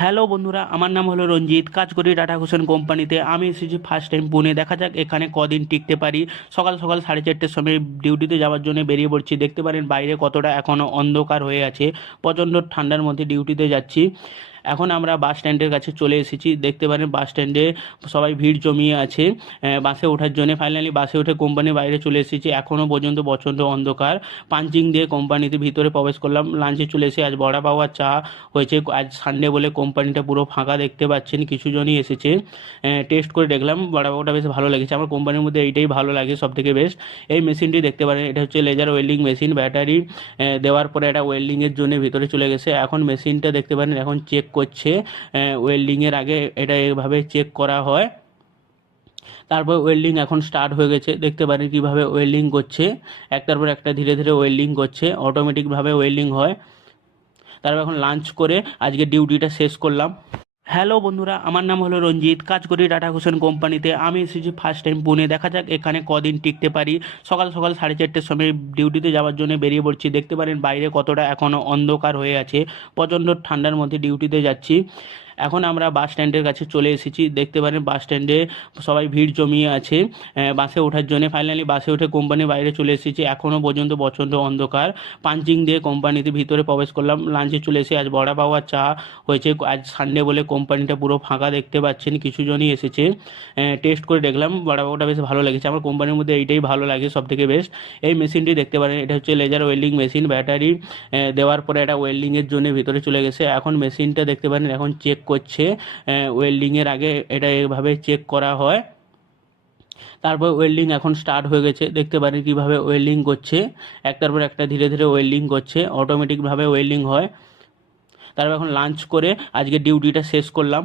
Hello বন্ধুরা, আমার নাম হলো রঞ্জিত, কাজ করি টাটা হোসেন কোম্পানিতে। আমি এসেছি ফার্স্ট টাইম পুনে। দেখা যাক এখানে কদিন টিকতে পারি। সকাল সকাল 4:30টার সময় ডিউটিতে যাওয়ার জন্য বেরিয়ে পড়ছি। দেখতে পারেন বাইরে কতটা এখনও অন্ধকার হয়ে আছে। প্রচণ্ড ঠান্ডার মধ্যে ডিউটিতে যাচ্ছি। এখন আমরা বাস স্ট্যান্ডের কাছে চলে এসেছি। দেখতে পারেন বাস স্ট্যান্ডে সবাই ভিড় জমিয়ে আছে বাসে ওঠার জন্য। ফাইনালি বাসে উঠে কোম্পানির বাইরে চলে এসেছি। এখনও পর্যন্ত প্রচণ্ড অন্ধকার। পাঞ্চিং দিয়ে কোম্পানিতে ভিতরে প্রবেশ করলাম। লাঞ্চে চলে এসে আজ বড়া পাও আর চা হয়েছে। আজ সানডে বলে কোম্পানিটা পুরো ফাঁকা দেখতে পাচ্ছেন, কিছু জনই এসেছে। টেস্ট করে দেখলাম, বড়া পাওটা বেশ ভালো লেগেছে। আমার কোম্পানির মধ্যে এইটাই ভালো লাগে সব থেকে বেস্ট। এই মেশিনটি দেখতে পারেন, এটা হচ্ছে লেজার ওয়েল্ডিং মেশিন। ব্যাটারি দেওয়ার পরে এটা ওয়েল্ডিংয়ের জন্য ভিতরে চলে গেছে। এখন মেশিনটা দেখতে পারেন এখন চেক করছে। ওয়েল্ডিংয়ের আগে এটা এভাবে চেক করা হয়, তারপর ওয়েল্ডিং এখন স্টার্ট হয়ে গেছে। দেখতে পারেন কীভাবে ওয়েল্ডিং করছে, একটার পর একটা ধীরে ধীরে ওয়েল্ডিং করছে। অটোমেটিকভাবে ওয়েল্ডিং হয়। তারপর এখন লাঞ্চ করে আজকে ডিউটিটা শেষ করলাম। হ্যালো বন্ধুরা, আমার নাম হলো রঞ্জিত, কাজ করি টাটা হোসেন কোম্পানিতে। আমি এসেছি ফার্স্ট টাইম পুনে। দেখা যাক এখানে কদিন টিকতে পারি। সকাল সকাল 4:30টার সময় ডিউটিতে যাওয়ার জন্য বেরিয়ে পড়ছি। দেখতে পারেন বাইরে কতটা এখনও অন্ধকার হয়ে আছে। প্রচণ্ড ঠান্ডার মধ্যে ডিউটিতে যাচ্ছি। এখন আমরা বাস স্ট্যান্ডের কাছে চলে এসেছি। দেখতে পারেন বাস স্ট্যান্ডে সবাই ভিড় জমিয়ে আছে বাসে ওঠার জন্য। ফাইনালি বাসে উঠে কোম্পানির বাইরে চলে এসেছি। এখনও পর্যন্ত প্রচণ্ড অন্ধকার। পাঞ্চিং দিয়ে কোম্পানিতে ভিতরে প্রবেশ করলাম। লাঞ্চে চলে এসে আজ বড়া পাও আর চা হয়েছে। আজ সানডে বলে কোম্পানিটা পুরো ফাঁকা দেখতে পাচ্ছেন, কিছু জনই এসেছে। টেস্ট করে দেখলাম, বড়া পাওটা বেশ ভালো লেগেছে। আমার কোম্পানির মধ্যে এইটাই ভালো লাগে সব থেকে বেস্ট। এই মেশিনটি দেখতে পারেন, এটা হচ্ছে লেজার ওয়েল্ডিং মেশিন। ব্যাটারি দেওয়ার পরে এটা ওয়েল্ডিংয়ের জন্য ভিতরে চলে গেছে। এখন মেশিনটা দেখতে পারেন এখন চেক করছে। ওয়েল্ডিংয়ের আগে এটা এভাবে চেক করা হয়, তারপর ওয়েল্ডিং এখন স্টার্ট হয়ে গেছে। দেখতে পারেন কীভাবে ওয়েল্ডিং করছে, একটার পর একটা ধীরে ধীরে ওয়েল্ডিং করছে। অটোমেটিকভাবে ওয়েল্ডিং হয়। তারপর এখন লাঞ্চ করে আজকে ডিউটিটা শেষ করলাম।